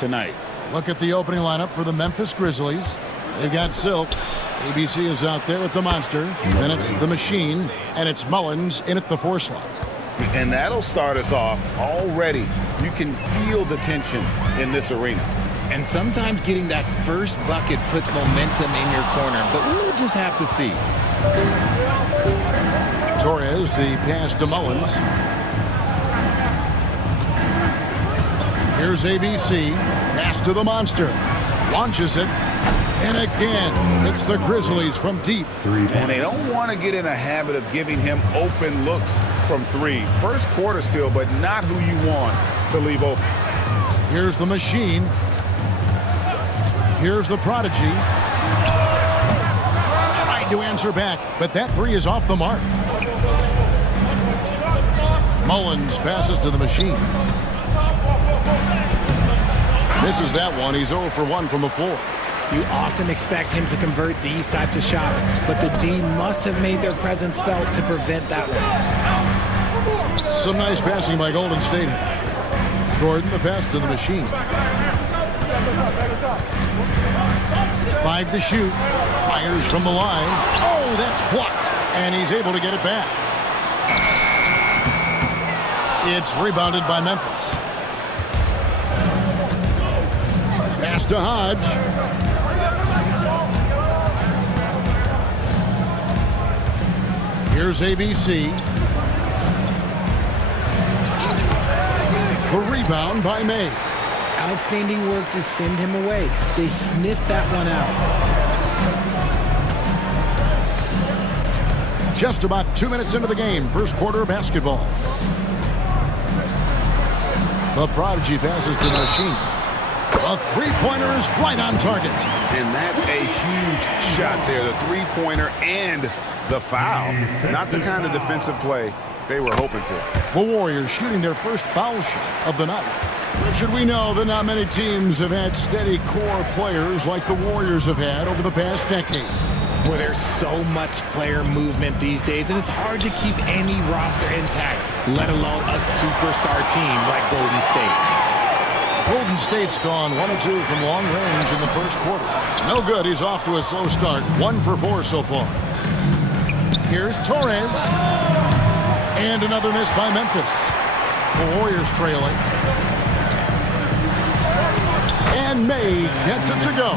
tonight. Look at the opening lineup for the Memphis Grizzlies. They've got Silk. ABC is out there with the Monster. Then it's the Machine. And it's Mullins in at the 4 slot. And that'll start us off already. You can feel the tension in this arena. And sometimes getting that first bucket puts momentum in your corner, but we'll just have to see. Torres, the pass to Mullins. Here's ABC. Pass to the Monster. Launches it. And again, it's the Grizzlies from deep. And they don't want to get in a habit of giving him open looks from 3. First quarter still, but not who you want to leave open. Here's the Machine. Here's the Prodigy. Tried to answer back, but that 3 is off the mark. Mullins passes to the Machine. Misses that one. He's 0 for 1 from the floor. You often expect him to convert these types of shots, but the D must have made their presence felt to prevent that one. Some nice passing by Golden State. Gordon, the pass to the Machine. 5 to shoot. Fires from the line. Oh, that's blocked. And he's able to get it back. It's rebounded by Memphis. Pass to Hodge. Here's ABC. The rebound by May. Outstanding work to send him away. They sniffed that one out. Just about 2 minutes into the game. First quarter of basketball. The Prodigy passes to the Machine. A three-pointer is right on target. And that's a huge shot there. The three-pointer and the foul. Not the kind of defensive play they were hoping for. The Warriors shooting their first foul shot of the night. Richard, we know that not many teams have had steady core players like the Warriors have had over the past decade. Well, there's so much player movement these days, and it's hard to keep any roster intact, let alone a superstar team like Golden State. Golden State's gone 1 of 2 from long range in the first quarter. No good. He's off to a slow start. 1 for 4 so far. Here's Torres. And another miss by Memphis. The Warriors trailing. And May gets it to go.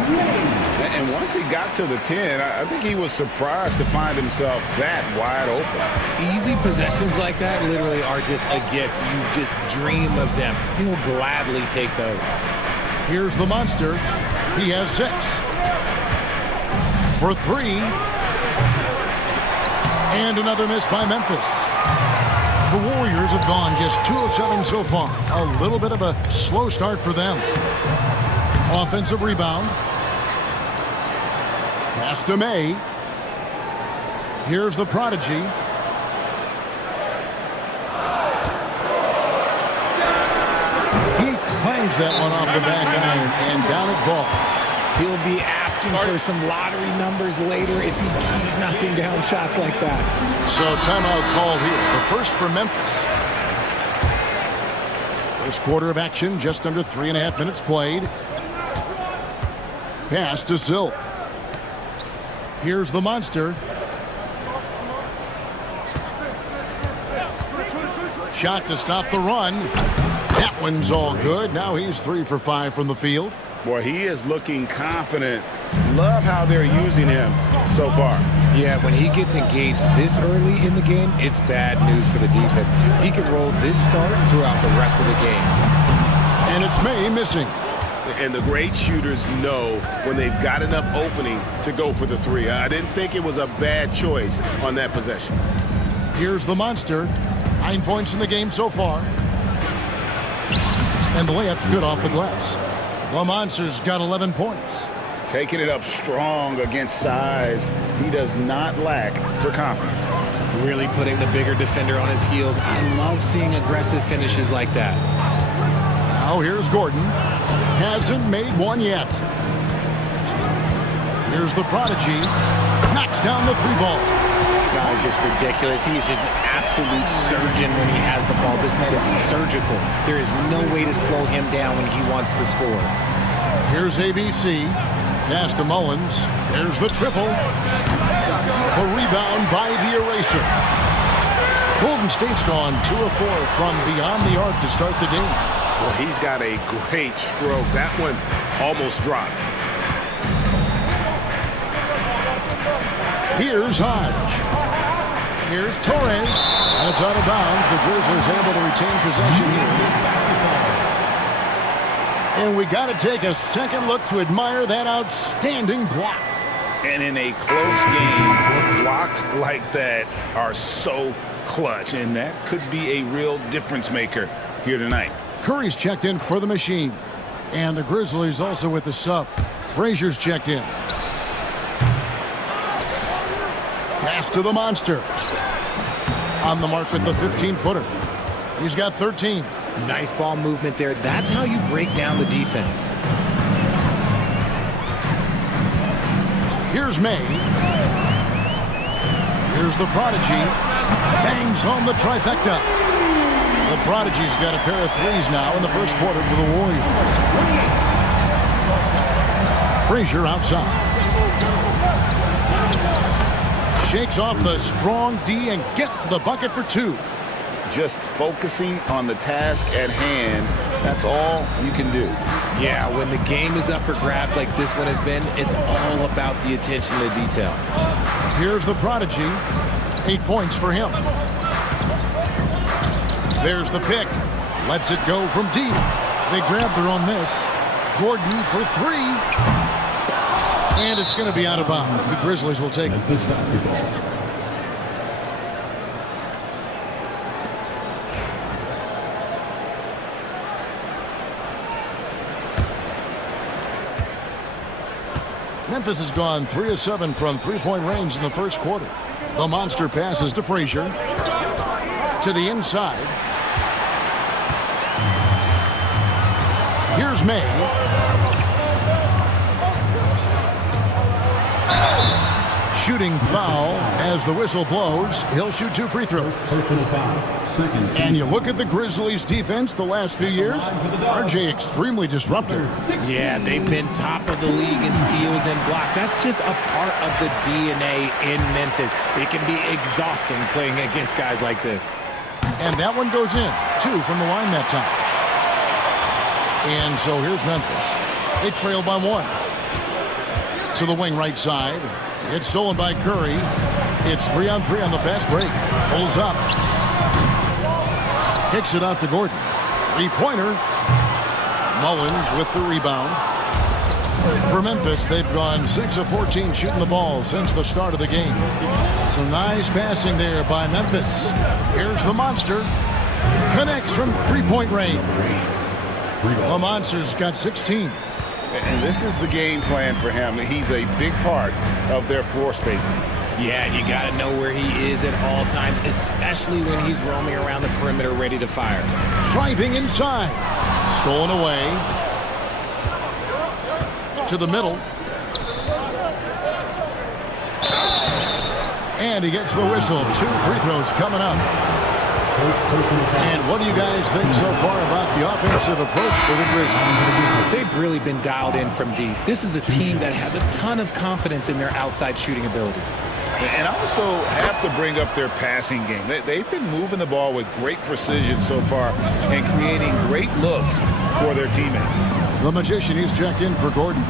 And once he got to the 10, I think he was surprised to find himself that wide open. Easy possessions like that literally are just a gift. You just dream of them. He'll gladly take those. Here's the Monster. He has 6. For 3. And another miss by Memphis. The Warriors have gone just 2 of 7 so far. A little bit of a slow start for them. Offensive rebound. Pass to May. Here's the Prodigy. He clangs that one off the back iron, and down it falls. He'll be asking for some lottery numbers later if he keeps knocking down shots like that. So timeout called here. The first for Memphis. First quarter of action, just under 3.5 minutes played. Pass to Silk. Here's the Monster. Shot to stop the run. That one's all good. Now he's 3 for 5 from the field. Boy, he is looking confident. Love how they're using him so far. Yeah, when he gets engaged this early in the game, it's bad news for the defense. He can roll this start throughout the rest of the game. And it's May missing. And the great shooters know when they've got enough opening to go for the 3. I didn't think it was a bad choice on that possession. Here's the Monster. 9 points in the game so far. And the layup's good off the glass. The Monster's got 11 points. Taking it up strong against size. He does not lack for confidence. Really putting the bigger defender on his heels. I love seeing aggressive finishes like that. Now here's Gordon. Hasn't made one yet. Here's the Prodigy. Knocks down the 3 ball. That is just ridiculous. He's just an absolute surgeon when he has the ball. This man is surgical. There is no way to slow him down when he wants to score. Here's ABC. Pass to Mullins. There's the triple. The rebound by the eraser. Golden State's gone 2 of 4 from beyond the arc to start the game. Well, he's got a great stroke. That one almost dropped. Here's Hodge. Here's Torres. And it's out of bounds. The Grizzlies able to retain possession here. And we got to take a second look to admire that outstanding block. And in a close game, blocks like that are so clutch, and that could be a real difference maker here tonight. Curry's checked in for the machine. And the Grizzlies also with the sub. Frazier's checked in. Pass to the monster. On the mark with the 15-footer. He's got 13. Nice ball movement there. That's how you break down the defense. Here's May. Here's the Prodigy. Bangs home the trifecta. The Prodigy's got a pair of threes now in the first quarter for the Warriors. Frazier outside. Shakes off the strong D and gets to the bucket for 2. Just focusing on the task at hand, that's all you can do. Yeah, when the game is up for grabs like this one has been, it's all about the attention to detail. Here's the Prodigy. 8 points for him. There's the pick. Lets it go from deep. They grab their own miss. Gordon for 3. And it's going to be out of bounds. The Grizzlies will take it. Memphis has gone 3 of 7 from three-point range in the first quarter. The monster passes to Frazier. To the inside. Here's May. Shooting foul as the whistle blows. He'll shoot 2 free throws. And you look at the Grizzlies defense the last few years. RJ extremely disruptive. Yeah, they've been top of the league in steals and blocks. That's just a part of the DNA in Memphis. It can be exhausting playing against guys like this. And that one goes in. 2 from the line that time. And so here's Memphis. They trail by 1. To the wing right side. It's stolen by Curry. It's 3-on-3 on the fast break. Pulls up. Kicks it out to Gordon. 3-pointer. Mullins with the rebound. For Memphis, they've gone 6 of 14 shooting the ball since the start of the game. Some nice passing there by Memphis. Here's the monster. Connects from 3-point range. The monster's got 16. And this is the game plan for him. He's a big part of their floor spacing. Yeah, you got to know where he is at all times, especially when he's roaming around the perimeter ready to fire. Driving inside. Stolen away. To the middle. And he gets the whistle. 2 free throws coming up. And what do you guys think so far about the offensive approach for the Grizzlies? They've really been dialed in from deep. This is a team that has a ton of confidence in their outside shooting ability. And also have to bring up their passing game. They've been moving the ball with great precision so far and creating great looks for their teammates. The Magician, he's checked in for Gordon.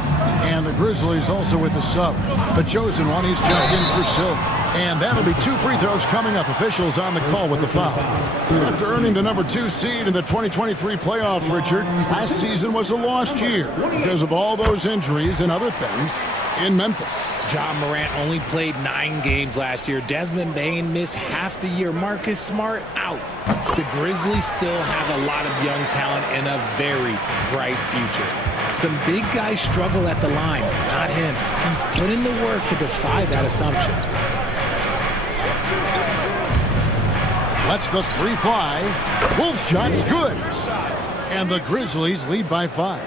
And the Grizzlies also with the sub. The Chosen One, he's checked in for Silk. And that'll be 2 free throws coming up. Officials on the call with the foul. After earning the number 2 seed in the 2023 playoffs, Richard, last season was a lost year because of all those injuries and other things in Memphis. John Morant only played 9 games last year. Desmond Bane missed half the year. Marcus Smart out. The Grizzlies still have a lot of young talent and a very bright future. Some big guys struggle at the line. Not him. He's put in the work to defy that assumption. Lets the 3 fly. Wolf shot's good. And the Grizzlies lead by 5.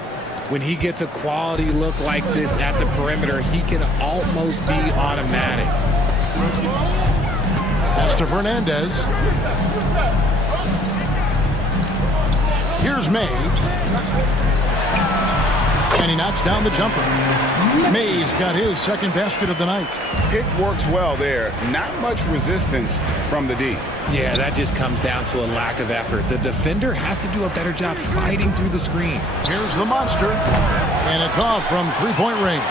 When he gets a quality look like this at the perimeter, he can almost be automatic. Pass to Fernandez. Here's May. And he knocks down the jumper. May's got his second basket of the night. Pick works well there. Not much resistance from the D. Yeah, that just comes down to a lack of effort. The defender has to do a better job fighting through the screen. Here's the monster. And it's off from three-point range.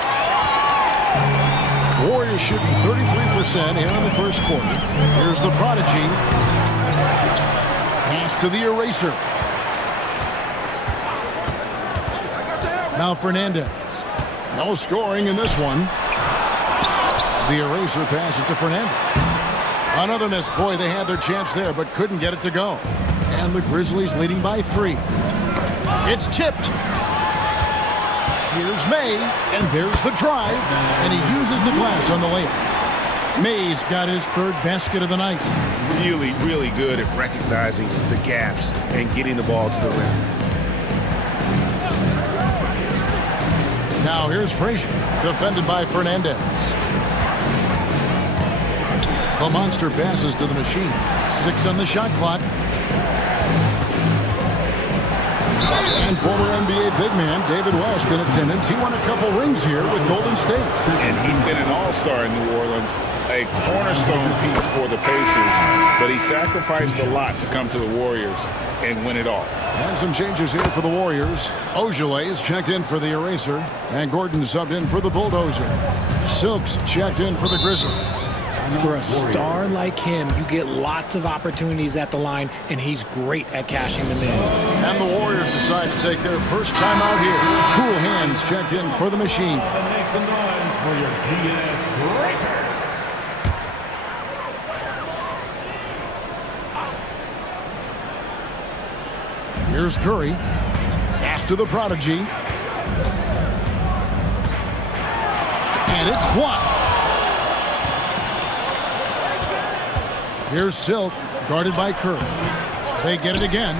Warriors shooting 33% here in the first quarter. Here's the prodigy. Pass to the eraser. Now Fernandez. No scoring in this one. The eraser passes to Fernandez. Another miss. Boy, they had their chance there, but couldn't get it to go. And the Grizzlies leading by 3. It's tipped. Here's May, and there's the drive. And he uses the glass on the layup. May's got his third basket of the night. Really, really good at recognizing the gaps and getting the ball to the rim. Now here's Frazier, defended by Fernandez. The monster passes to the machine. 6 on the shot clock. And former NBA big man David West in attendance. He won a couple rings here with Golden State. And he's been an all-star in New Orleans, a cornerstone piece for the Pacers, but he sacrificed a lot to come to the Warriors and win it all. And some changes here for the Warriors. Ojale is checked in for the eraser, and Gordon subbed in for the bulldozer. Silks checked in for the Grizzlies. For a star like him, you get lots of opportunities at the line, and he's great at cashing them in. And the Warriors decide to take their first time out here. Cool Hands checked in for the machine. Make some noise for your TNS Breaker. Here's Curry. Pass to the prodigy. And it's blocked. Here's Silk, guarded by Curry. They get it again.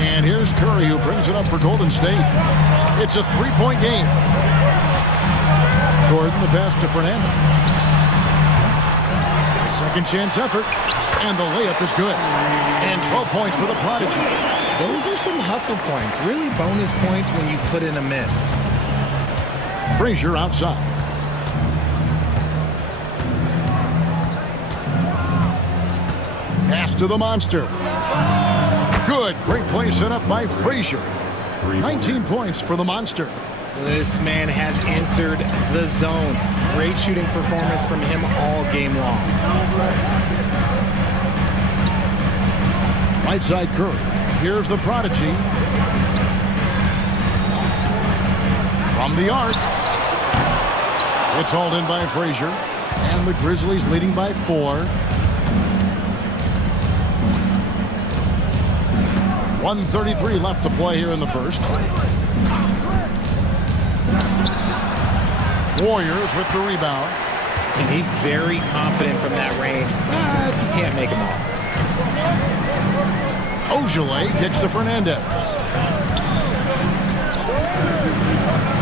And here's Curry, who brings it up for Golden State. It's a three-point game. Gordon, the pass to Fernandez. Second chance effort. And the layup is good. And 12 points for the prodigy. Those are some hustle points, really bonus points when you put in a miss. Frazier outside. Pass to the monster. Good. Great play set up by Frazier. 19 points for the monster. This man has entered the zone. Great shooting performance from him all game long. Right side Curry. Here's the prodigy. From the arc. It's hauled in by Frazier. And the Grizzlies leading by 4. 1:33 left to play here in the first. Warriors with the rebound. And he's very confident from that range, but you can't make him all. Ojale kicks to Fernandez.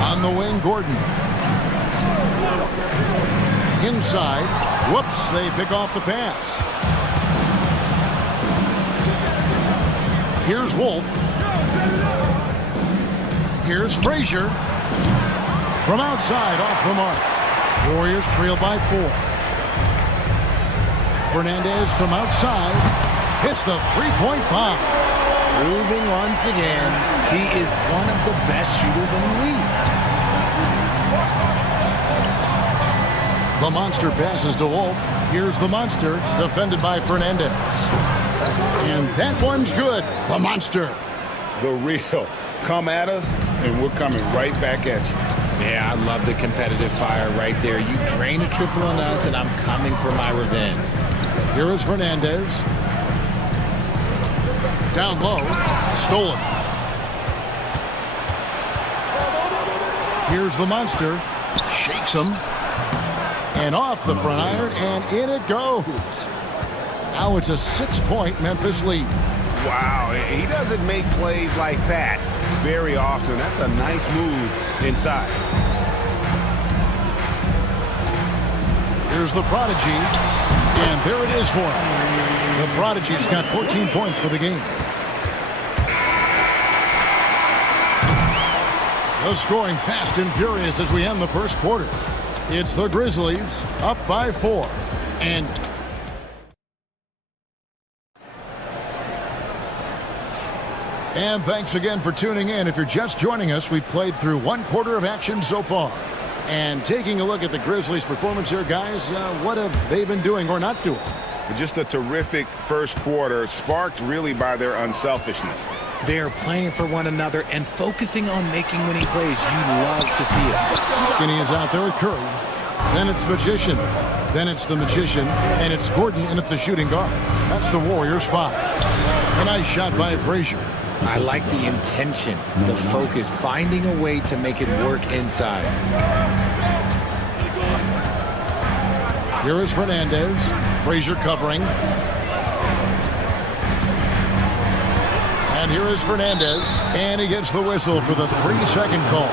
On the wing, Gordon. Inside. Whoops, they pick off the pass. Here's Wolf. Here's Frazier. From outside, off the mark. Warriors trail by 4. Fernandez from outside hits the three-point bomb. Proving once again, he is one of the best shooters in the league. The monster passes to Wolf. Here's the monster, defended by Fernandez. And that one's good. The monster. The real. Come at us, and we're coming right back at you. Yeah, I love the competitive fire right there. You drain a triple on us, and I'm coming for my revenge. Here is Fernandez. Down low. Stolen. Here's the monster. Shakes him. And off the front iron, and in it goes. Now it's a 6-point Memphis lead. Wow, he doesn't make plays like that very often. That's a nice move inside. Here's the Prodigy, and there it is for him. The Prodigy's got 14 points for the game. The scoring fast and furious as we end the first quarter. It's the Grizzlies up by 4. And thanks again for tuning in. If you're just joining us, we've played through one quarter of action so far. And taking a look at the Grizzlies' performance here, guys, what have they been doing or not doing? Just a terrific first quarter, sparked really by their unselfishness. They're playing for one another and focusing on making winning plays. You love to see it. Skinny is out there with Curry. Then it's Magician. Then it's the Magician. And it's Gordon in at the shooting guard. That's the Warriors' 5. A nice shot by Frazier. I like the intention, the focus, finding a way to make it work inside. Here is Fernandez. Frazier covering. And here is Fernandez. And he gets the whistle for the 3-second call.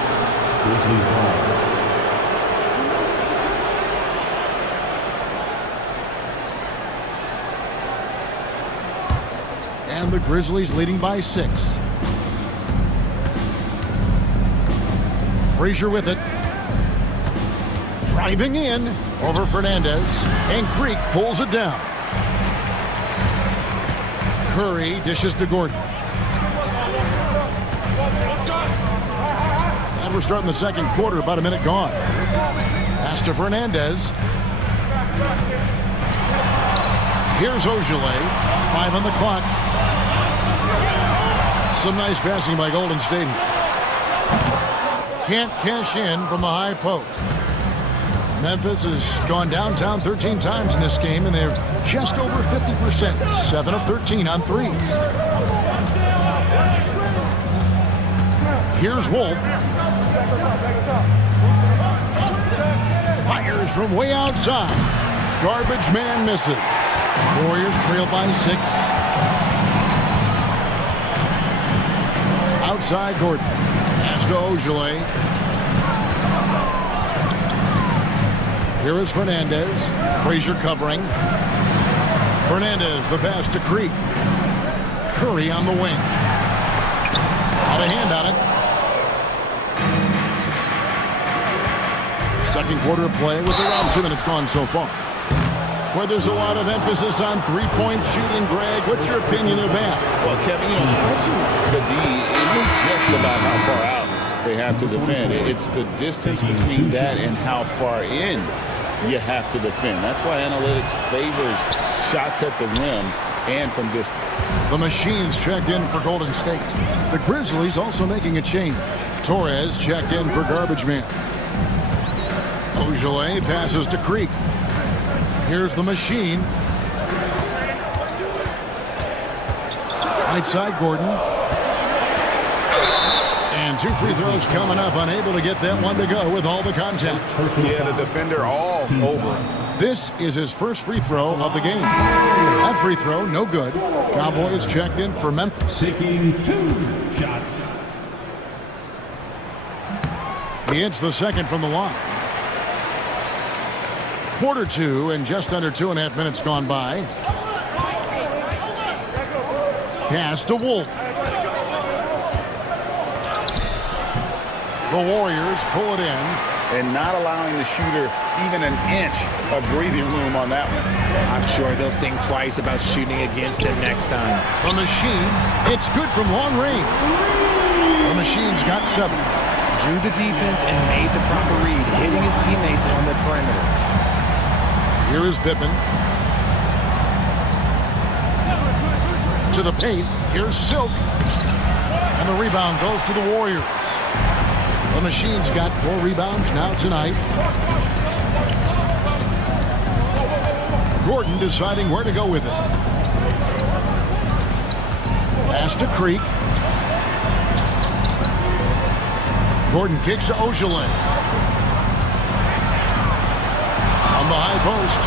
And the Grizzlies leading by 6. Frazier with it. Driving in over Fernandez. And Creek pulls it down. Curry dishes to Gordon. And we're starting the second quarter, about a minute gone. Pass to Fernandez. Here's Ojale. 5 on the clock. Some nice passing by Golden State. Can't cash in from the high post. Memphis has gone downtown 13 times in this game, and they're just over 50%. 7 of 13 on threes. Here's Wolf. Fires from way outside. Garbage man misses. Warriors trail by 6. Outside Gordon. Pass to Ojale. Here is Fernandez. Frazier covering. Fernandez, the pass to Creek. Curry on the wing. Out of hand on it. Second quarter of play with around 2 minutes gone so far. Where there's a lot of emphasis on three-point shooting, Greg. What's your opinion of that? Well, Kevin, stretching the D isn't just about how far out they have to defend. It's the distance between that and how far in you have to defend. That's why analytics favors shots at the rim and from distance. The Machines checked in for Golden State. The Grizzlies also making a change. Torres checked in for Garbage Man. Ojale passes to Creek. Here's the Machine. Right side, Gordon. And 2 free throws coming up. Unable to get that one to go with all the contact. Yeah, the defender all over him. This is his first free throw of the game. That free throw, no good. Cowboys checked in for Memphis. Taking 2 shots. He hits the second from the line. Quarter 2 and just under 2.5 minutes gone by. Pass to Wolf. The Warriors pull it in. And not allowing the shooter even an inch of breathing room on that one. I'm sure they'll think twice about shooting against it next time. The Machine, it's good from long range. The Machine's got 7. Drew the defense and made the proper read, hitting his teammates on the perimeter. Here is Pippen. To the paint. Here's Silk. And the rebound goes to the Warriors. The Machine's got 4 rebounds now tonight. Gordon deciding where to go with it. Pass to Creek. Gordon kicks to Ojale. On the high post.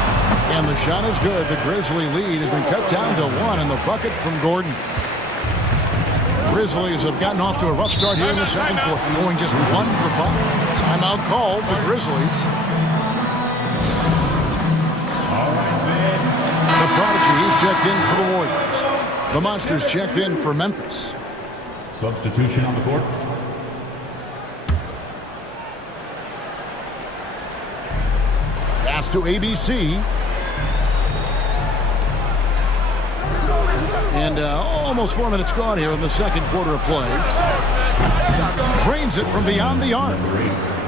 And the shot is good. The Grizzly lead has been cut down to 1 in the bucket from Gordon. Grizzlies have gotten off to a rough start here in the second quarter, going just 1 for 5. Timeout called, the Grizzlies. Prodigy. He's checked in for the Warriors. The Monsters checked in for Memphis. Substitution on the court. Pass to ABC. And almost 4 minutes gone here in the second quarter of play. Drains it from beyond the arc.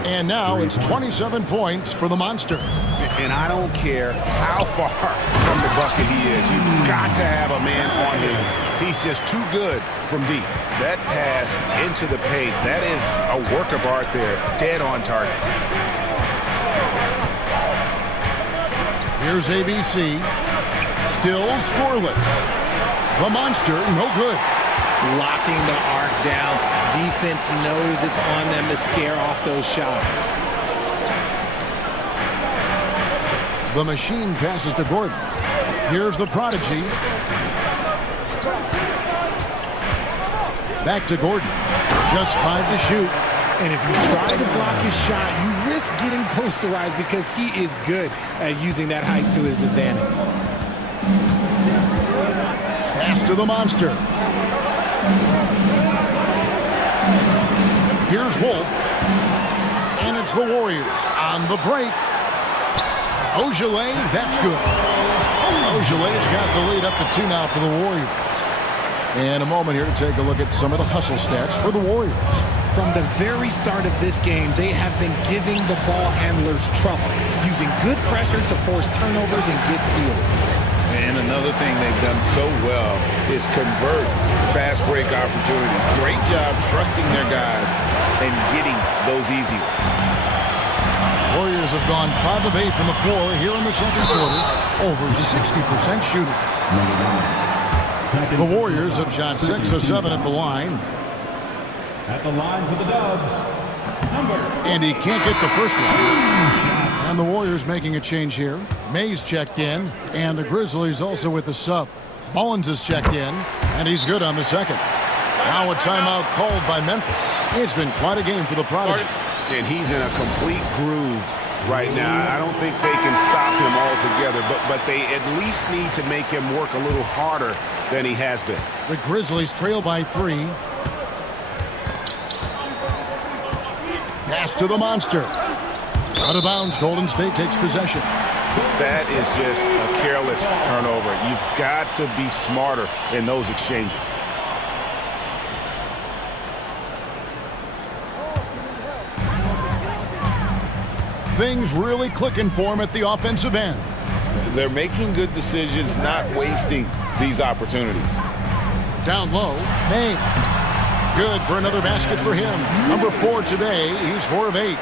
And now it's 27 points for the Monster. And I don't care how far from the bucket he is. You've got to have a man on him. He's just too good from deep. That pass into the paint, that is a work of art there. Dead on target. Here's ABC. Still scoreless. The Monster, no good. Locking the arc down. Defense knows it's on them to scare off those shots. The Machine passes to Gordon. Here's the Prodigy. Back to Gordon. Just 5 to shoot. And if you try to block his shot, you risk getting posterized because he is good at using that height to his advantage. Pass to the Monster. Here's Wolf. And it's the Warriors on the break. Ogilvy, that's good. Ogilvy's got the lead up to 2 now for the Warriors. And a moment here to take a look at some of the hustle stats for the Warriors. From the very start of this game, they have been giving the ball handlers trouble, using good pressure to force turnovers and get steals. And another thing they've done so well is convert fast break opportunities. Great job trusting their guys and getting those easy ones. Warriors have gone 5 of 8 from the floor here in the second quarter. Over 60% shooting. The Warriors have shot 6 of 7 at the line. At the line for the Dubs, number. And he can't get the first one. And the Warriors making a change here. Mays checked in, and the Grizzlies also with the sub. Mullins is checked in, and he's good on the second. Now a timeout called by Memphis. It's been quite a game for the Prodigy. And he's in a complete groove right now. I don't think they can stop him altogether, but they at least need to make him work a little harder than he has been. The Grizzlies trail by 3. Pass to the Monster. Out of bounds, Golden State takes possession. That is just a careless turnover. You've got to be smarter in those exchanges. Things really clicking for him at the offensive end. They're making good decisions, not wasting these opportunities. Down low, May. Good for another basket for him. Number 4 today. He's 4 of 8.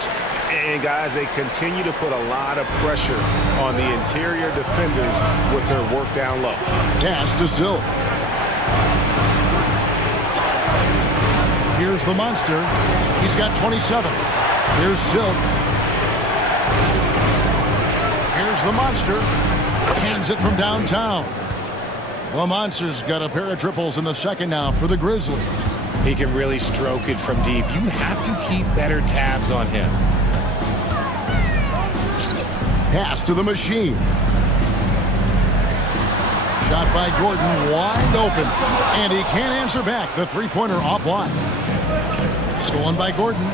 And guys, they continue to put a lot of pressure on the interior defenders with their work down low. Pass to Silk. Here's the Monster. He's got 27. Here's Silk. Here's the Monster. Hands it from downtown. The Monster's got a pair of triples in the second now for the Grizzlies. He can really stroke it from deep. You have to keep better tabs on him. Pass to the Machine. Shot by Gordon, wide open. And he can't answer back. The three-pointer offline. Stolen by Gordon.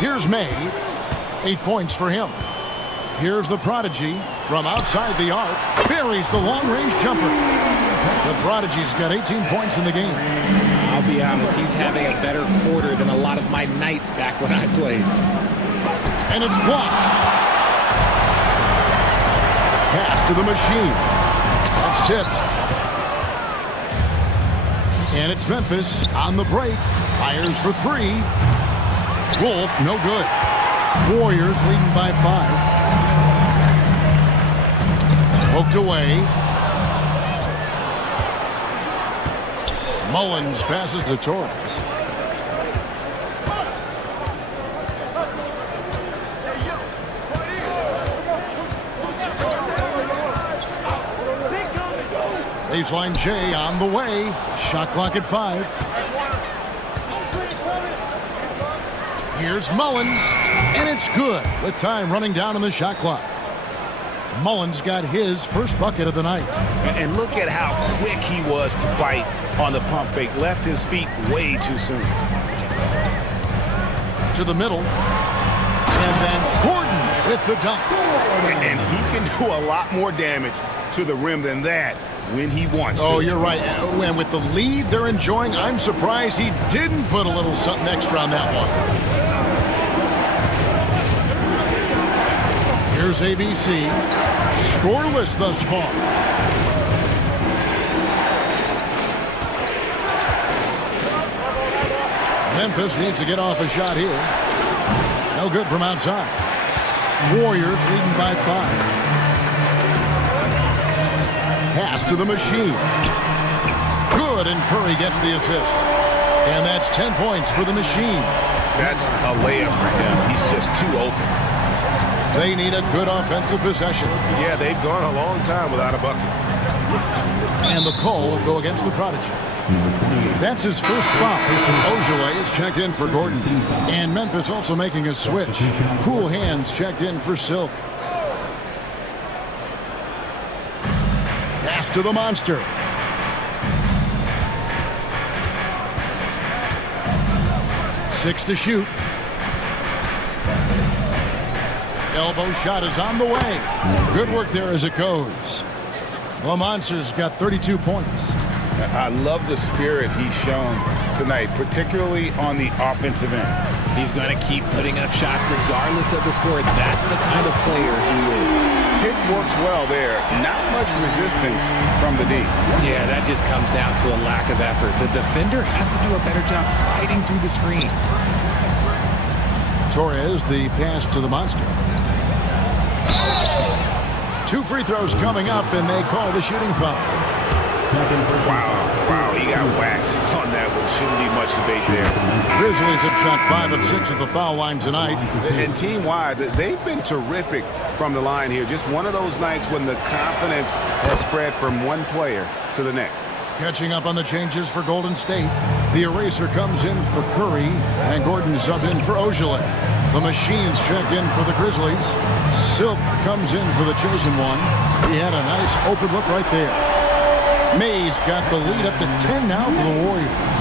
Here's May. 8 points for him. Here's the Prodigy from outside the arc. Buries the long-range jumper. The Prodigy's got 18 points in the game. I'll be honest, he's having a better quarter than a lot of my nights back when I played. And it's blocked. Pass to the Machine. That's tipped. And it's Memphis on the break. Fires for 3. Wolf, no good. Warriors leading by 5. Poked away. Mullins passes to Torres. Baseline J on the way. Shot clock at 5. Here's Mullins, and it's good with time running down on the shot clock. Mullins got his first bucket of the night. And look at how quick he was to bite on the pump fake. Left his feet way too soon. To the middle. And then Gordon with the dunk. And he can do a lot more damage to the rim than that when he wants to. Oh, you're right. And with the lead they're enjoying, I'm surprised he didn't put a little something extra on that one. Here's ABC. Scoreless thus far. Memphis needs to get off a shot here. No good from outside. Warriors leading by 5. Pass to the machine. Good, and Curry gets the assist. And that's 10 points for the machine. That's a layup for him. He's just too open. They need a good offensive possession. Yeah, they've gone a long time without a bucket. And the call will go against the Prodigy. That's his first foul. Ojale is checked in for Gordon. And Memphis also making a switch. Cool Hands checked in for Silk. Pass to the monster. Six to shoot. Elbow shot is on the way. Good work there as it goes. The Monsters got 32 points. I love the spirit he's shown tonight, particularly on the offensive end. He's going to keep putting up shots regardless of the score. That's the kind of player he is. Pick works well there. Not much resistance from the D. Yeah, that just comes down to a lack of effort. The defender has to do a better job fighting through the screen. Torres, the pass to the Monster. 2 free throws coming up, and they call the shooting foul. Wow, he got whacked on that one. Shouldn't be much debate there. Grizzlies have shot 5 of 6 at the foul line tonight. And team-wide, they've been terrific from the line here. Just one of those nights when the confidence has spread from one player to the next. Catching up on the changes for Golden State. The eraser comes in for Curry, and Gordon subbed in for Ojale. The Machines check in for the Grizzlies. Silk comes in for the chosen one. He had a nice open look right there. Mays got the lead up to 10 now for the Warriors.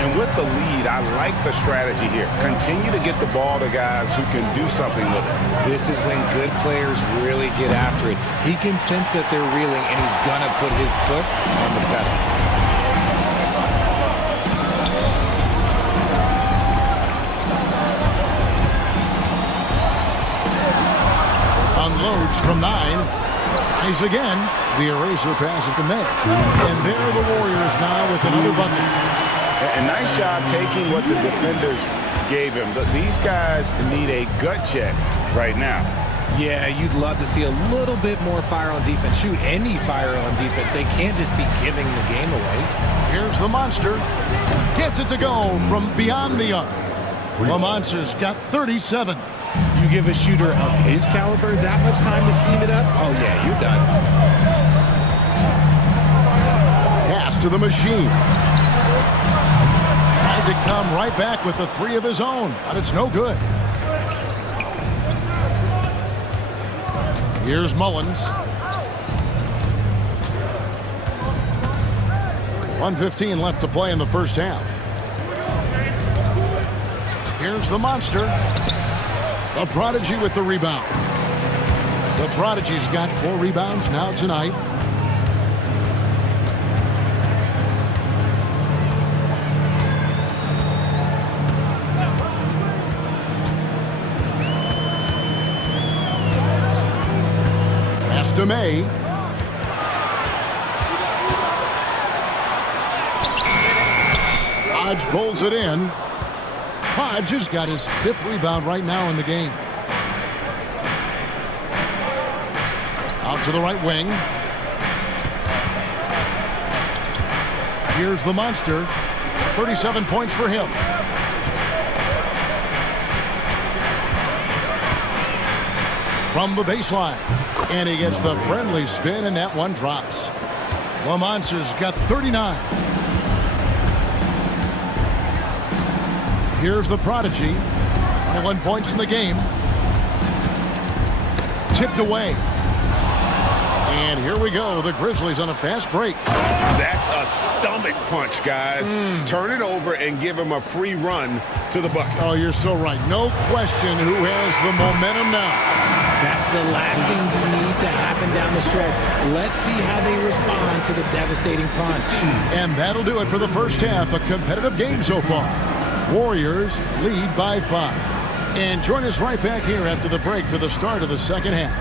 And with the lead, I like the strategy here. Continue to get the ball to guys who can do something with it. This is when good players really get after it. He can sense that they're reeling, and he's going to put his foot on the pedal. Unloads from 9. Tries again. The eraser passes to May. And there are the Warriors now with another bucket. A nice job taking what the defenders gave him. But these guys need a gut check right now. Yeah, you'd love to see a little bit more fire on defense. Shoot any fire on defense. They can't just be giving the game away. Here's the Monster. Gets it to go from beyond the arc. The Monsters got 37. You give a shooter of his caliber that much time to seam it up? Oh, yeah, you're done. Pass to the Machine. Tried to come right back with the 3 of his own, but it's no good. Here's Mullins. 1:15 left to play in the first half. Here's the Monster. The Prodigy with the rebound. The Prodigy's got 4 rebounds now tonight. Pass to May. Hodge pulls it in. Hodge has got his 5th rebound right now in the game. Out to the right wing. Here's the Monster. 37 points for him. From the baseline. And he gets the friendly spin, and that one drops. The Monsters got 39. Here's the Prodigy. 21 points in the game. Tipped away. And here we go. The Grizzlies on a fast break. That's a stomach punch, guys. Turn it over and give him a free run to the bucket. Oh, you're so right. No question who has the momentum now. That's the last thing you need to happen down the stretch. Let's see how they respond to the devastating punch. And that'll do it for the first half. A competitive game so far. Warriors lead by 5. And join us right back here after the break for the start of the second half.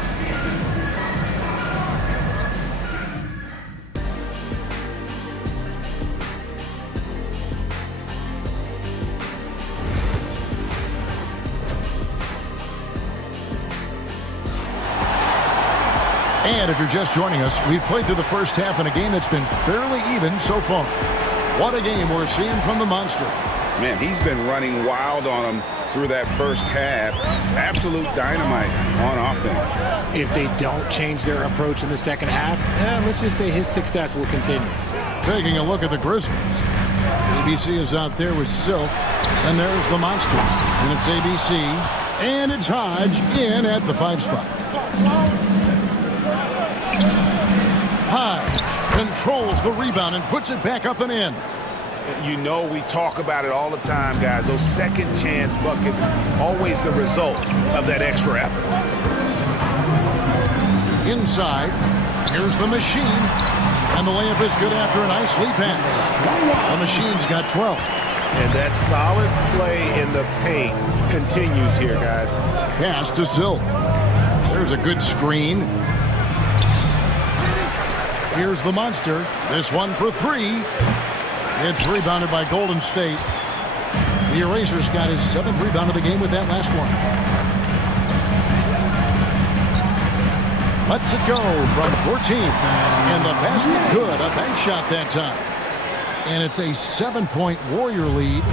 And if you're just joining us, we've played through the first half in a game that's been fairly even so far. What a game we're seeing from the Monster. Man, he's been running wild on him through that first half. Absolute dynamite on offense. If they don't change their approach in the second half, let's just say his success will continue. Taking a look at the Grizzlies. ABC is out there with Silk, and there's the Monster. And it's ABC, and it's Hodge in at the 5 spot. Hodge controls the rebound and puts it back up and in. You know we talk about it all the time, guys. Those second chance buckets, always the result of that extra effort. Inside, here's the Machine. And the layup is good after a nice lead pass. The Machine's got 12. And that solid play in the paint continues here, guys. Pass to Silk. There's a good screen. Here's the Monster. This one for 3. It's rebounded by Golden State. The Erasers got his 7th rebound of the game with that last one. Lets it go from 14. And the basket good. A bank shot that time. And it's a 7-point Warrior lead.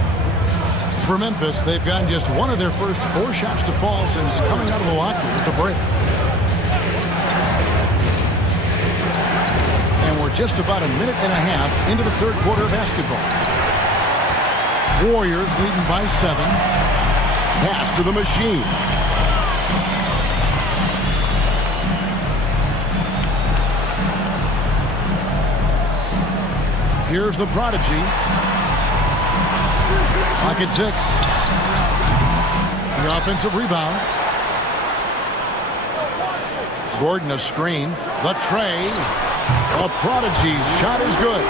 For Memphis, they've gotten just one of their first 4 shots to fall since coming out of the locker with the break. And we're just about a minute and a half into the third quarter of basketball. Warriors leading by 7. Pass to the Machine. Here's the Prodigy. Pocket 6. The offensive rebound. Gordon a screen. The tray. The Prodigy's shot is good.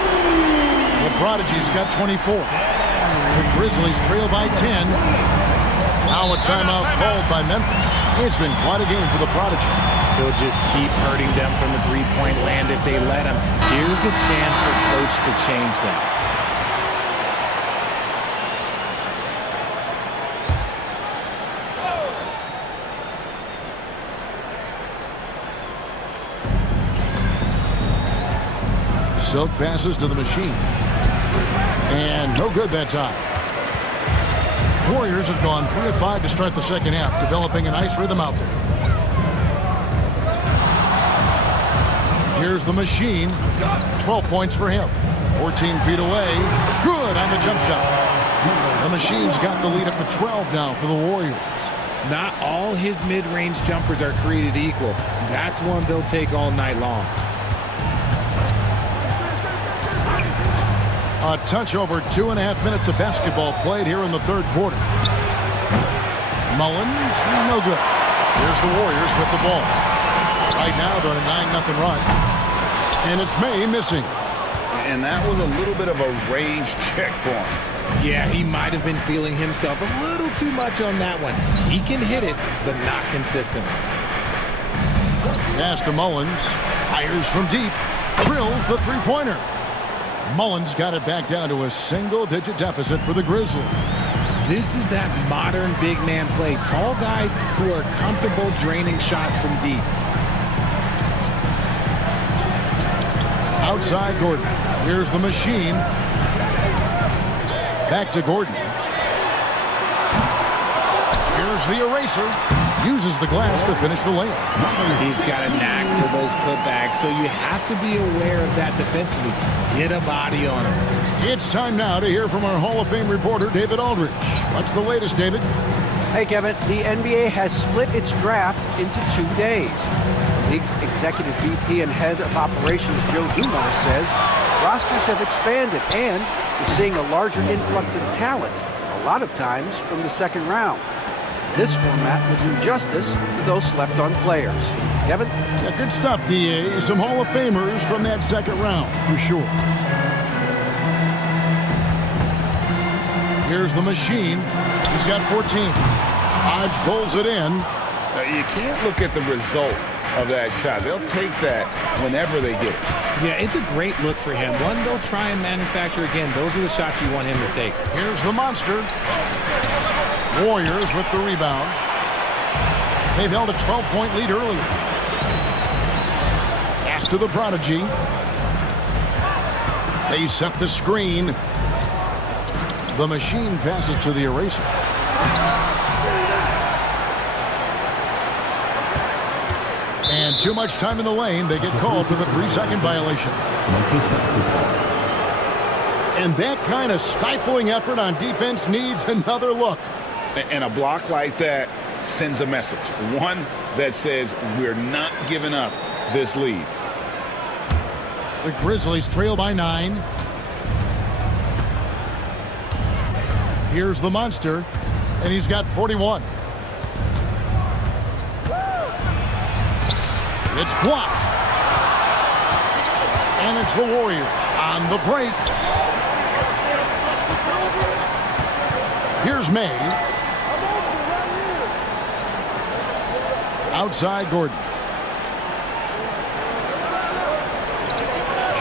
The Prodigy's got 24. The Grizzlies trail by 10. Now a timeout called by Memphis. It's been quite a game for the Prodigy. They'll just keep hurting them from the three-point land if they let them. Here's a chance for Coach to change that. Silk passes to the Machine. And no good that time. Warriors have gone 3 of 5 to start the second half, developing a nice rhythm out there. Here's the Machine. 12 points for him. 14 feet away. Good on the jump shot. The Machine's got the lead up to 12 now for the Warriors. Not all his mid-range jumpers are created equal. That's one they'll take all night long. A touch over 2.5 minutes of basketball played here in the third quarter. Mullins, no good. Here's the Warriors with the ball. Right now they're on a 9-0 run. And it's May missing. And that was a little bit of a range check for him. Yeah, he might have been feeling himself a little too much on that one. He can hit it, but not consistent. Pass to Mullins. Fires from deep. Drills the three-pointer. Mullins got it back down to a single-digit deficit for the Grizzlies. This is that modern big man play. Tall guys who are comfortable draining shots from deep. Outside Gordon. Here's the Machine. Back to Gordon. Here's the Eraser. Uses the glass to finish the layup. He's got a knack for those putbacks, so you have to be aware of that defensively. Get a body on him. It's time now to hear from our Hall of Fame reporter, David Aldridge. What's the latest, David? Hey, Kevin. The NBA has split its draft into 2 days. League's executive VP and head of operations Joe Dumars says rosters have expanded and we're seeing a larger influx of talent, a lot of times from the second round. This format will do justice to those slept-on players. Kevin? Yeah, good stuff, D.A. Some Hall of Famers from that second round, for sure. Here's the machine. He's got 14. Hodge pulls it in. You can't look at the result of that shot. They'll take that whenever they get it. Yeah, it's a great look for him. One they'll try and manufacture again. Those are the shots you want him to take. Here's the monster. Warriors with the rebound. They've held a 12-point lead earlier. Pass to the prodigy. They set the screen. The machine passes to the eraser. And too much time in the lane. They get called for the 3-second violation. And that kind of stifling effort on defense needs another look. And a block like that sends a message. One that says we're not giving up this lead. The Grizzlies trail by 9. Here's the monster, and he's got 41. It's blocked. And it's the Warriors on the break. Here's May. Outside Gordon.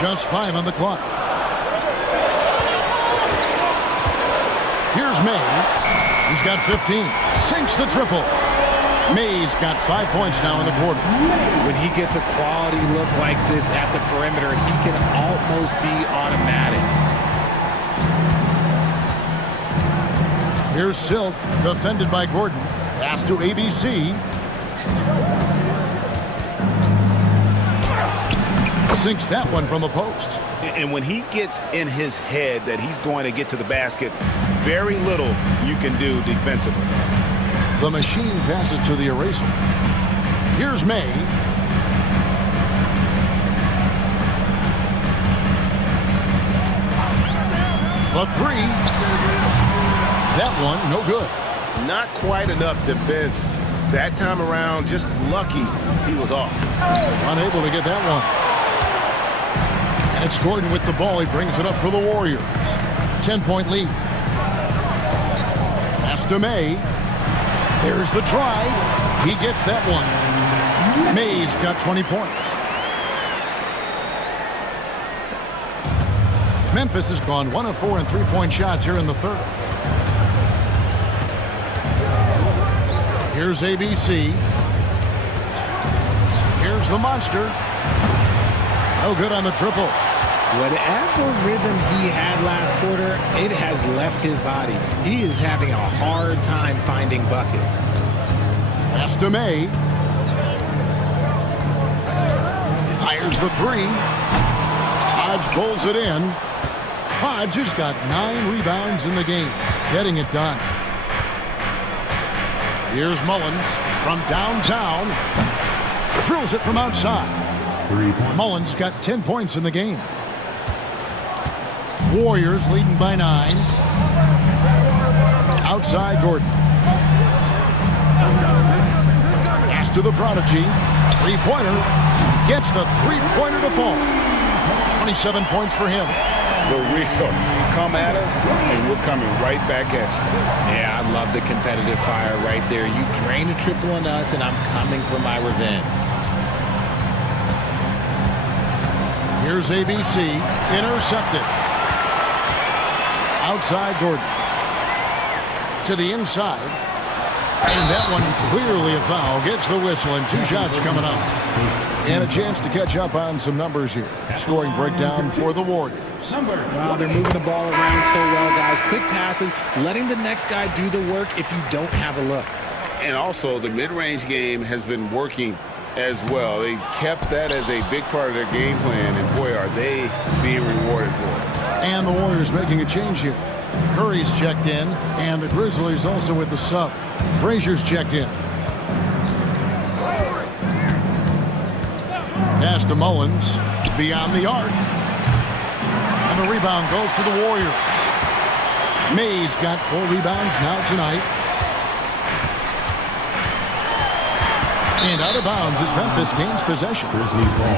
Just 5 on the clock. Here's May. He's got 15. Sinks the triple. May's got 5 points now in the quarter. When he gets a quality look like this at the perimeter, he can almost be automatic. Here's Silk, defended by Gordon. Pass to ABC. Sinks that one from the post. And when he gets in his head that he's going to get to the basket, very little you can do defensively. The machine passes to the eraser. Here's May. The 3. That one, no good. Not quite enough defense. That time around, just lucky he was off. Unable to get that one. And it's Gordon with the ball. He brings it up for the Warriors. 10-point lead. Pass to May. There's the drive. He gets that one. May's got 20 points. Memphis has gone 1 of 4 in three-point shots here in the third. Here's ABC. Here's the monster. No good on the triple. Whatever rhythm he had last quarter, it has left his body. He is having a hard time finding buckets. Pass to May. Fires the 3. Hodge pulls it in. Hodge has got 9 rebounds in the game, getting it done. Here's Mullins from downtown. Drills it from outside. Mullins got 10 points in the game. Warriors leading by 9. Outside Gordon. Pass to the prodigy. Three-pointer. Gets the three-pointer to fall. 27 points for him. The real come at us, and we're coming right back at you. Yeah, I love the competitive fire right there. You drain a triple on us, and I'm coming for my revenge. Here's ABC. Intercepted. Outside Gordon. To the inside. And that one clearly a foul. Gets the whistle, and 2 shots coming up. And a chance to catch up on some numbers here. Scoring breakdown for the Warriors. Wow, they're moving the ball around so well, guys. Quick passes, letting the next guy do the work if you don't have a look. And also, the mid-range game has been working as well. They kept that as a big part of their game plan, and boy, are they being rewarded for it. And the Warriors making a change here. Curry's checked in, and the Grizzlies also with the sub. Frazier's checked in. Pass to Mullins. Beyond the arc. And the rebound goes to the Warriors. May's got 4 rebounds now tonight. And out of bounds as Memphis gains possession. Grizzlies ball.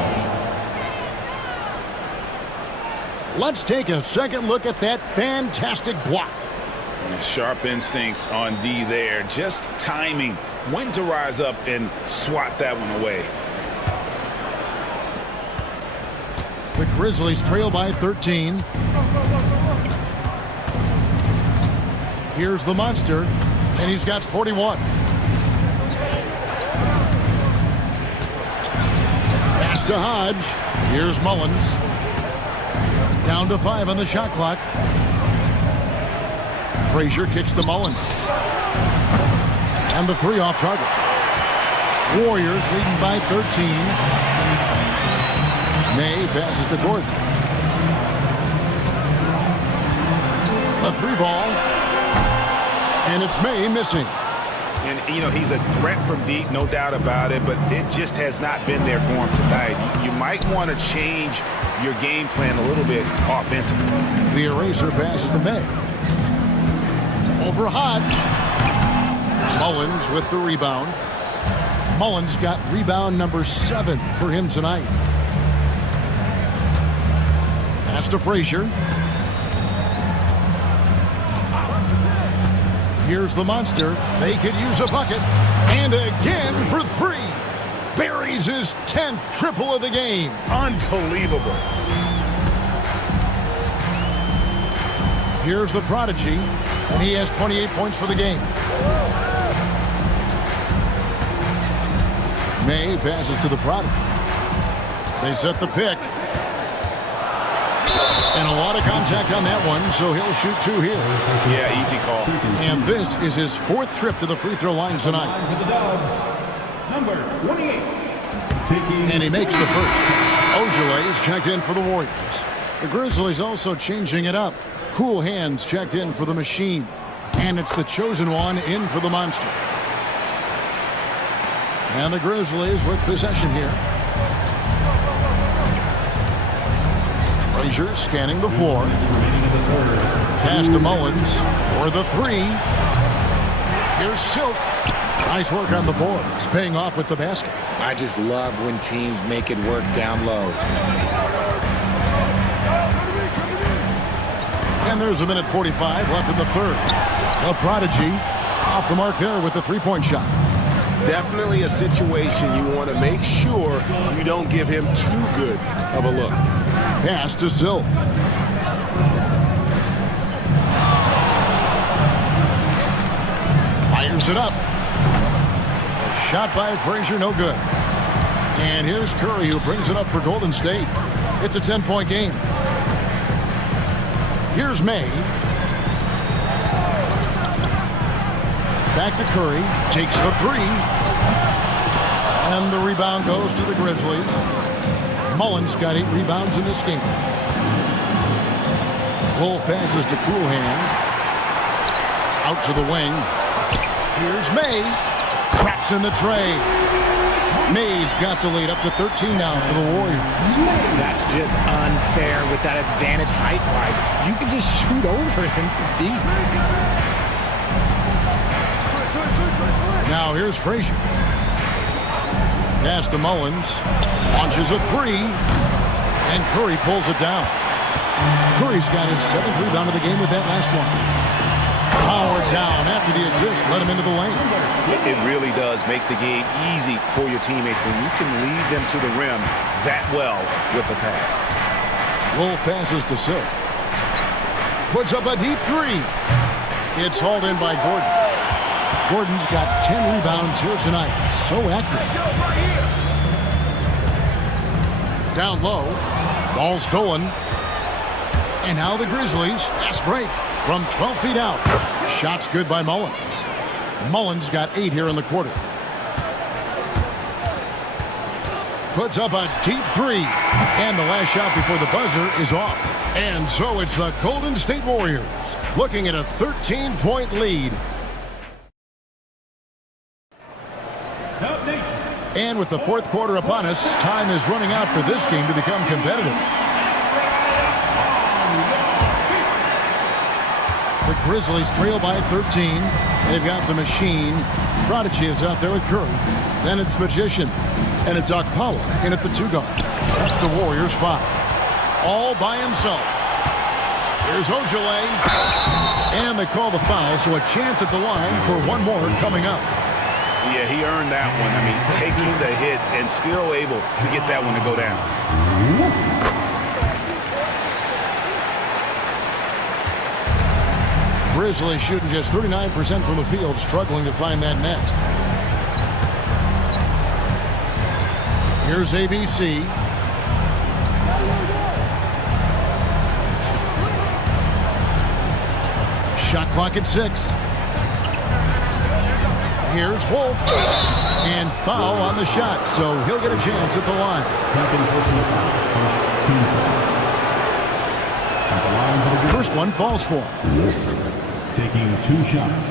Let's take a second look at that fantastic block. Sharp instincts on D there. Just timing when to rise up and swat that one away. The Grizzlies trail by 13. Here's the monster, and he's got 41. Pass to Hodge. Here's Mullins. Down to 5 on the shot clock. Frazier kicks to Mullins. And the 3 off target. Warriors leading by 13. May passes to Gordon. A 3 ball. And it's May missing. And, you know, he's a threat from deep, no doubt about it, but it just has not been there for him tonight. You might want to change your game plan a little bit offensively. The eraser passes to May. Over Hodge. Mullins with the rebound. Mullins got rebound number 7 for him tonight. Pass to Frazier. Here's the monster. They could use a bucket. And again for 3. Buries his 10th triple of the game. Unbelievable. Here's the prodigy. And he has 28 points for the game. May passes to the prodigy. They set the pick. And a lot of contact on that one, so he'll shoot 2 here. Yeah, easy call. And this is his 4th trip to the free throw line tonight. For the Dubs, number 28. And he makes the first. Ojale is checked in for the Warriors. The Grizzlies also changing it up. Cool Hands checked in for the Machine. And it's the chosen one in for the Monster. And the Grizzlies with possession here. Frazier scanning the floor. Pass to Mullins for the 3. Here's Silk. Nice work on the boards, paying off with the basket. I just love when teams make it work down low. And there's a minute 45 left in the 3rd. The prodigy off the mark there with the 3-point shot. Definitely a situation you want to make sure you don't give him too good of a look. Pass to Silk. Fires it up. A shot by Frazier, no good. And here's Curry, who brings it up for Golden State. It's a 10-point game. Here's May. Back to Curry. Takes the 3. And the rebound goes to the Grizzlies. Mullins got 8 rebounds in this game. Wolf passes to Cool Hands. Out to the wing. Here's May. Traps in the tray. May's got the lead up to 13 now for the Warriors. That's just unfair with that advantage height-wise. You can just shoot over him from deep. Now here's Frazier. Pass to Mullins. Launches a 3. And Curry pulls it down. Curry's got his 7th rebound of the game with that last one. Powered down after the assist. Let him into the lane. It really does make the game easy for your teammates when you can lead them to the rim that well with a pass. Wolf passes to Silk. Puts up a deep 3. It's hauled in by Gordon. Gordon's got 10 rebounds here tonight. So active. Down low. Ball stolen. And now the Grizzlies. Fast break from 12 feet out. Shots good by Mullins. Mullins got 8 here in the quarter. Puts up a deep 3. And the last shot before the buzzer is off. And so it's the Golden State Warriors looking at a 13-point lead. And with the fourth quarter upon us, time is running out for this game to become competitive. The Grizzlies trail by 13. They've got the machine. Prodigy is out there with Curry. Then it's Magician. And it's Okpala in at the 2-guard. That's the Warriors' foul. All by himself. Here's Ojale. And they call the foul, so a chance at the line for one more coming up. Yeah, he earned that one. I mean, taking the hit and still able to get that one to go down. Grizzlies shooting just 39% from the field, struggling to find that net. Here's ABC. Shot clock at 6. Here's Wolf. And foul on the shot, so he'll get a chance at the line. First one falls for him. Wolf taking 2 shots.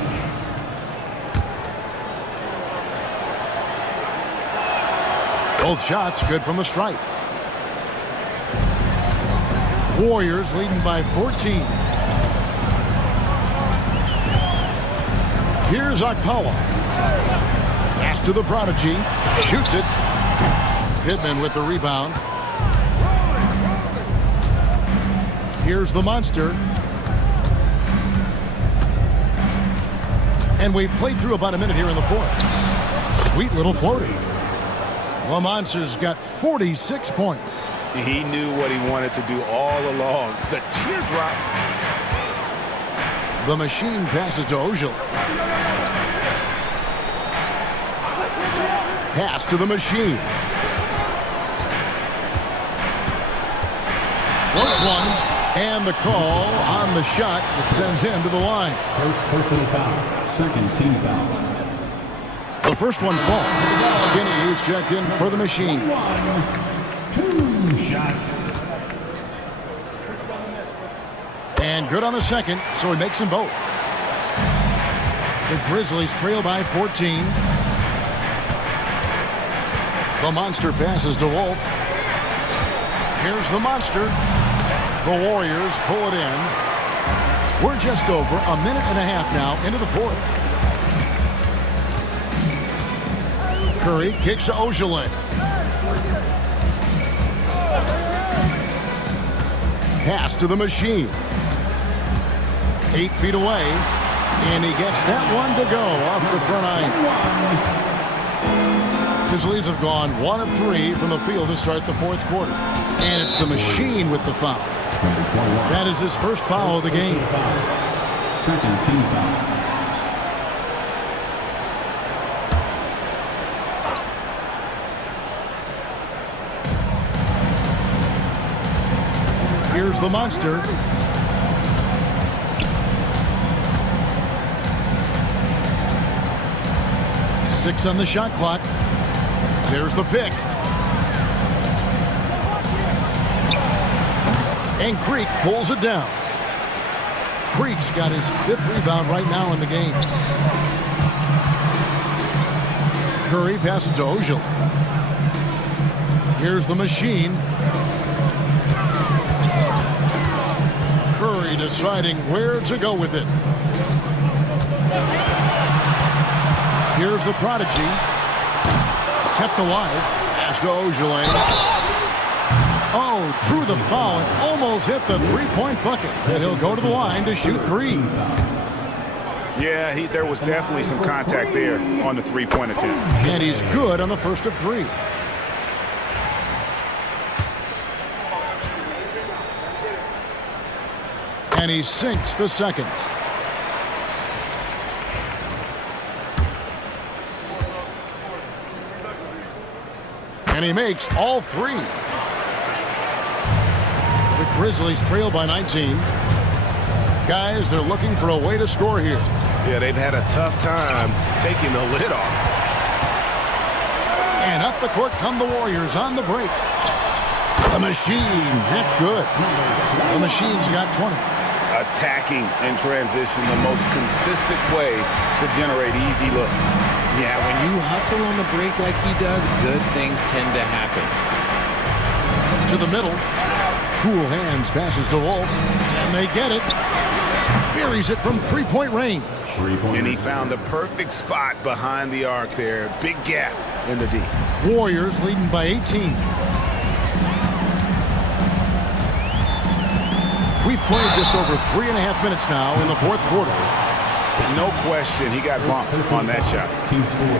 Both shots good from the stripe. Warriors leading by 14. Here's Okpala. Pass to the Prodigy. Shoots it. Pittman with the rebound. Here's the Monster. And we've played through about a minute here in the fourth. Sweet little floater. The Monster's got 46 points. He knew what he wanted to do all along. The teardrop. The machine passes to Ojale. Pass to the machine. Floats one. And the call on the shot that sends him to the line. First personal foul. Second team foul. The first one falls. Skinny is checked in for the machine. 2 shots. And good on the second, so he makes them both. The Grizzlies trail by 14. The Monster passes to Wolf. Here's the Monster. The Warriors pull it in. We're just over a minute and a half now into the fourth. Curry kicks to Ojale. Pass to the machine. 8 feet away. And he gets that one to go off the front iron. Grizzlies have gone 1 of 3 from the field to start the fourth quarter. And it's the machine with the foul. That is his first foul of the game. Second team foul. Here's the Monster. Six on the shot clock. There's the pick. And Creek pulls it down. Creek's got his 5th rebound right now in the game. Curry passes to Ojale. Here's the machine. Curry deciding where to go with it. Here's the Prodigy. Kept alive. Pass to Ojale. Oh, drew the foul and almost hit the 3-point bucket. And he'll go to the line to shoot 3. Yeah, there was definitely some contact there on the 3-point attempt. And he's good on the first of 3. And he sinks the second. And he makes all 3. The Grizzlies trail by 19. Guys, they're looking for a way to score here. Yeah, they've had a tough time taking the lid off. And up the court come the Warriors on the break. The machine, that's good. The machine's got 20. Attacking in transition, the most consistent way to generate easy looks. Yeah, when you hustle on the break like he does, good things tend to happen. To the middle. Cool hands passes to Wolf. And they get it. Buries it from three-point range. And he found the perfect spot behind the arc there. Big gap in the D. Warriors leading by 18. We've played just over 3.5 minutes now in the fourth quarter. No question, he got bumped on that shot. Team score.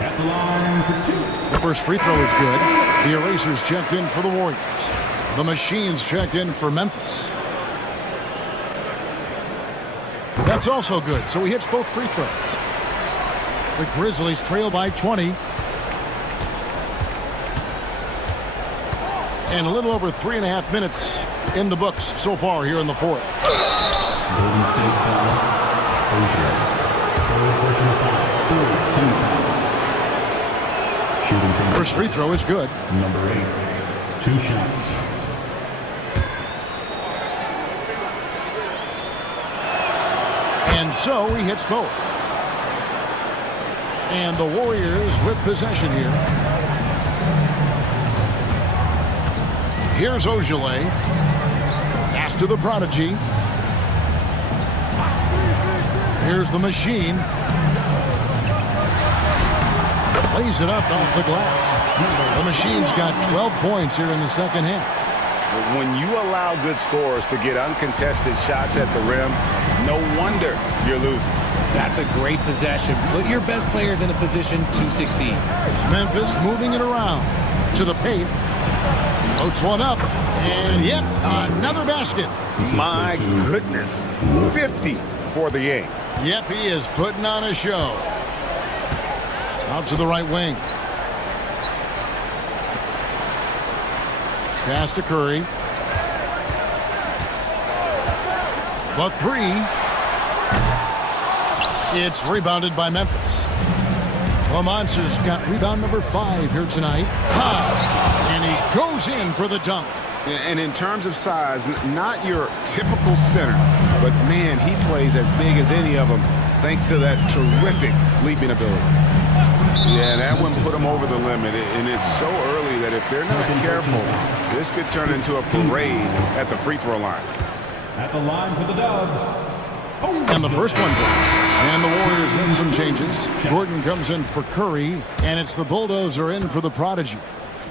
At the line for two. The first free throw is good. The Erasers checked in for the Warriors. The Machines checked in for Memphis. That's also good, so he hits both free throws. The Grizzlies trail by 20. And a little over 3.5 minutes in the books so far here in the fourth. Golden State foul. Frazier. Third personal foul. Third team foul. Shooting from First free throw is good. number 8. 2 shots. And so he hits both. And the Warriors with possession here. Here's Ojale. Pass to the Prodigy. Here's the Machine. Lays it up off the glass. The Machine's got 12 points here in the second half. When you allow good scorers to get uncontested shots at the rim, no wonder you're losing. That's a great possession. Put your best players in a position to succeed. Memphis moving it around to the paint. Floats one up. And yep, another basket. My goodness. 50 for the game. Yep, he is putting on a show. Out to the right wing. Pass to Curry. The three. It's rebounded by Memphis. The Monsters got rebound number 5 here tonight. And he goes in for the dunk. And in terms of size, not your typical center, but man, he plays as big as any of them thanks to that terrific leaping ability. Yeah, that one put him over the limit, and it's so early that if they're not careful, this could turn into a parade at the free throw line. At the line for the Dubs. And the first one drops. And the Warriors make some changes. Gordon comes in for Curry, and it's the Bulldozer in for the Prodigy.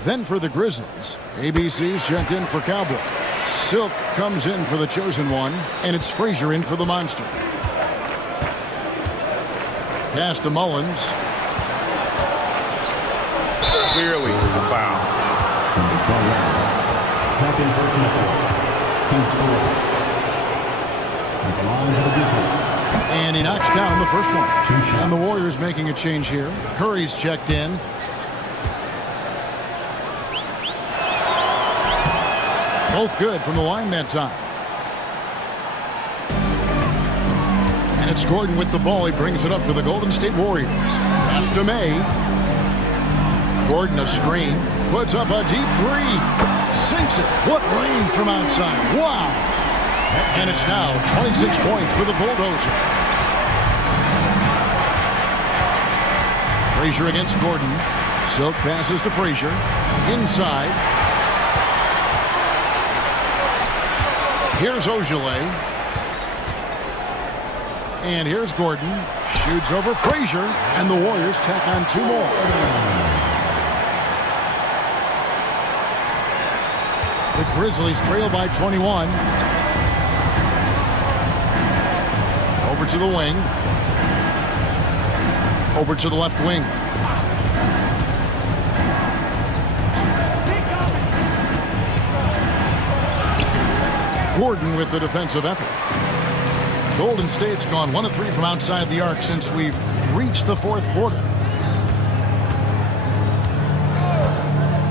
Then for the Grizzlies, ABC's checked in for Cowboy. Silk comes in for the Chosen One, and it's Frazier in for the Monster. Pass to Mullins. Clearly a foul. Second personal foul. Team score. At the line for the Grizzlies. And he knocks down the first one. 2 shots. And the Warriors making a change here. Curry's checked in. Both good from the line that time. And it's Gordon with the ball. He brings it up for the Golden State Warriors. Pass to May. Gordon a screen. Puts up a deep three. Sinks it. What range from outside. Wow. And it's now 26 points for the Bulldozer. Frazier against Gordon. Silk passes to Frazier. Inside. Here's Ojale. And here's Gordon. Shoots over Frazier. And the Warriors tack on 2 more. The Grizzlies trail by 21. Over to the wing. Over to the left wing. Gordon with the defensive effort. Golden State's gone 1 of 3 from outside the arc since we've reached the fourth quarter.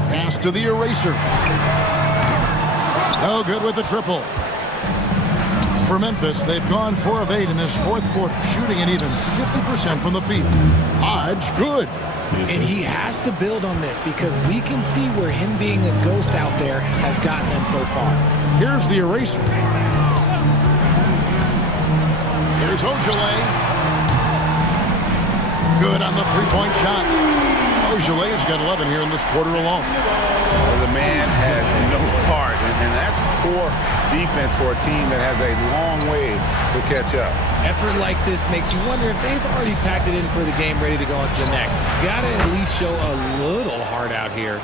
Pass to the Eraser. No good with the triple. For Memphis, they've gone 4 of 8 in this fourth quarter, shooting an even 50% from the field. Hodge, good. And he has to build on this because we can see where him being a ghost out there has gotten them so far. Here's the Eraser. Here's Ojale. Good on the three-point shot. Ojelé's got 11 here in this quarter alone. The man has no heart, and that's poor defense for a team that has a long way to catch up. Effort like this makes you wonder if they've already packed it in for the game, ready to go into the next. Got to at least show a little heart out here.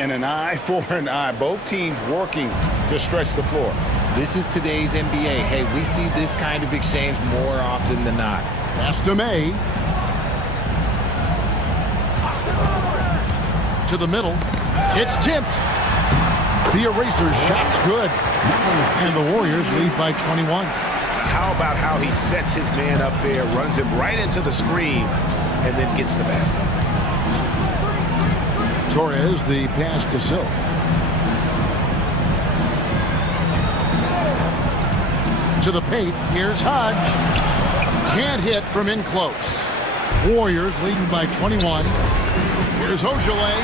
And an eye for an eye. Both teams working to stretch the floor. This is today's NBA. Hey, we see this kind of exchange more often than not. Pass to May. To the middle. It's tipped. The eraser shot's good. And the Warriors lead by 21. How about how he sets his man up there, runs him right into the screen, and then gets the basket. Torres, the pass to Silk. To the paint. Here's Hodge. Can't hit from in close. Warriors leading by 21. Here's Ojelé.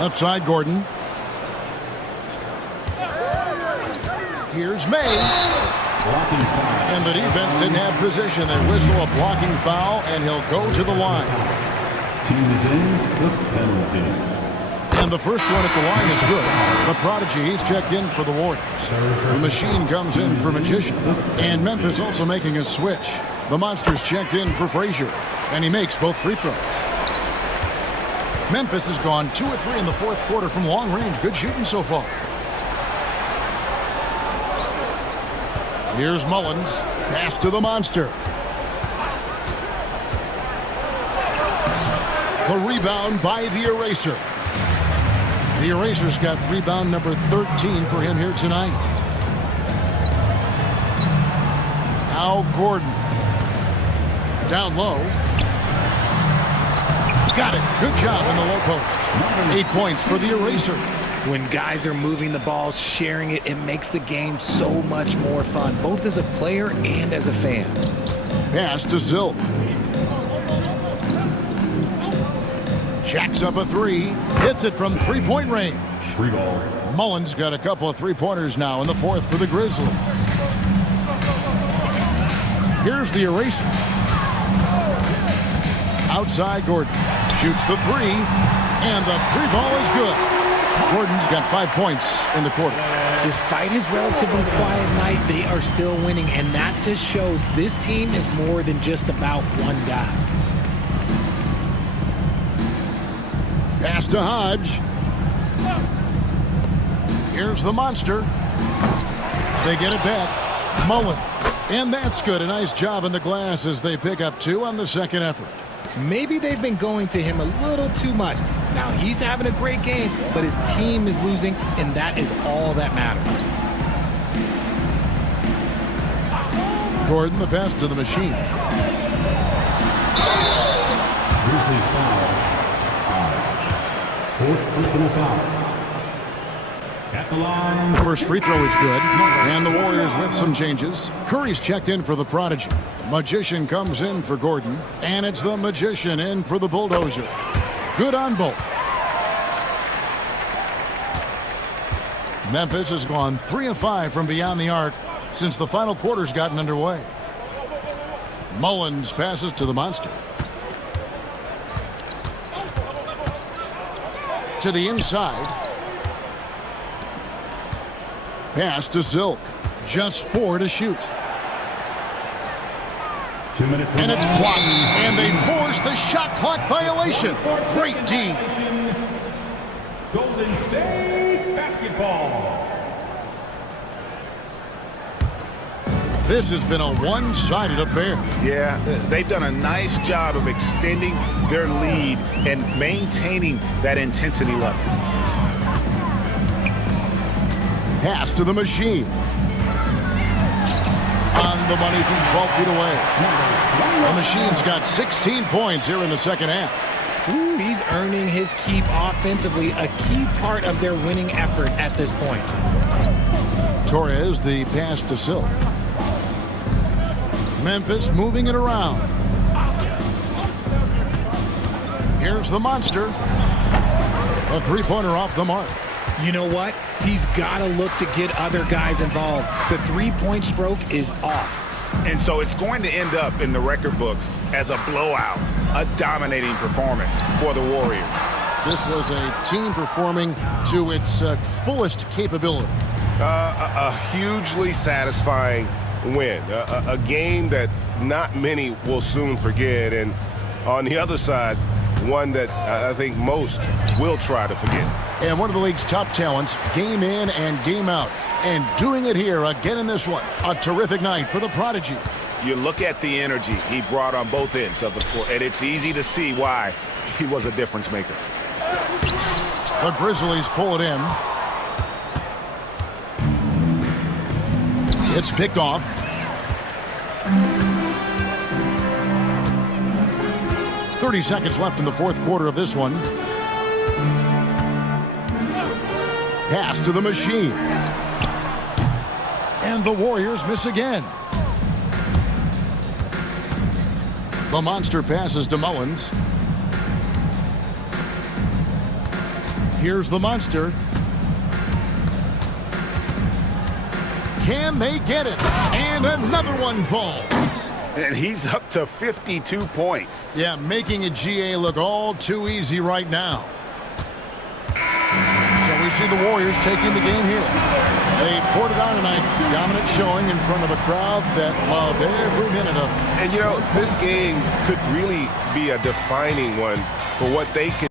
Left side, Gordon. Here's May. And the defense didn't have position. They whistle a blocking foul, and he'll go to the line. Team is in the penalty. And the first one at the line is good. The Prodigy, he's checked in for the Warriors. The Machine comes in for Magician. And Memphis also making a switch. The Monsters checked in for Frazier. And he makes both free throws. Memphis has gone 2 of 3 in the fourth quarter from long range. Good shooting so far. Here's Mullins. Pass to the Monster. The rebound by the Eraser. The Eraser's got rebound number 13 for him here tonight. Now Gordon. Down low. Got it. Good job in the low post. 8 points for the Eraser. When guys are moving the ball, sharing it, it makes the game so much more fun, both as a player and as a fan. Pass to Silk. Jacks up a three. Hits it from three-point range. Free ball. Mullins got a couple of three-pointers now in the fourth for the Grizzlies. Here's the Eraser. Outside Gordon. Shoots the three. And the three ball is good. Gordon's got 5 points in the quarter. Despite his relatively quiet night, they are still winning, and that just shows this team is more than just about one guy. Pass to Hodge. Here's the Monster. They get it back. Mullen. And that's good. A nice job in the glass as they pick up 2 on the second effort. Maybe they've been going to him a little too much. Now he's having a great game, but his team is losing, and that is all that matters. Gordon, the pass to the Machine. Grizzlies foul. 4th personal foul. At the line. The first free throw is good. And the Warriors with some changes. Curry's checked in for the Prodigy. Magician comes in for Gordon. And it's the Magician in for the Bulldozer. Good on both. Memphis has gone 3 of 5 from beyond the arc since the final quarter's gotten underway. Mullins passes to the Monster. To the inside. Pass to Silk. Just 4 to shoot. 2 minutes. And it's blocked. And they force the shot clock violation. Great D. Golden State basketball. This has been a one-sided affair. Yeah, they've done a nice job of extending their lead and maintaining that intensity level. Pass to the Machine. On the money from 12 feet away. The Machine's got 16 points here in the second half. Ooh, he's earning his keep offensively, a key part of their winning effort at this point. Torres, the pass to Silk. Memphis moving it around. Here's the Monster. A three-pointer off the mark. You know what? He's got to look to get other guys involved. The three-point stroke is off. And so it's going to end up in the record books as a blowout, a dominating performance for the Warriors. This was a team performing to its fullest capability. A hugely satisfying win, a game that not many will soon forget, and on the other side, one that I think most will try to forget. And one of the league's top talents, game in and game out, and doing it here again in this one. A terrific night for the Prodigy. You look at the energy he brought on both ends of the floor, and it's easy to see why he was a difference maker. The Grizzlies pull it in. It's picked off. "30 seconds left in the fourth quarter of this one. Pass to the machine. And the Warriors miss again. The monster passes to Mullins. Here's the monster. Can they get it? And another one falls. And he's up to 52 points. Yeah, making a GA look all too easy right now. So we see the Warriors taking the game here. They poured it on tonight. Dominant showing in front of a crowd that loved every minute of it. And, you know, this game could really be a defining one for what they can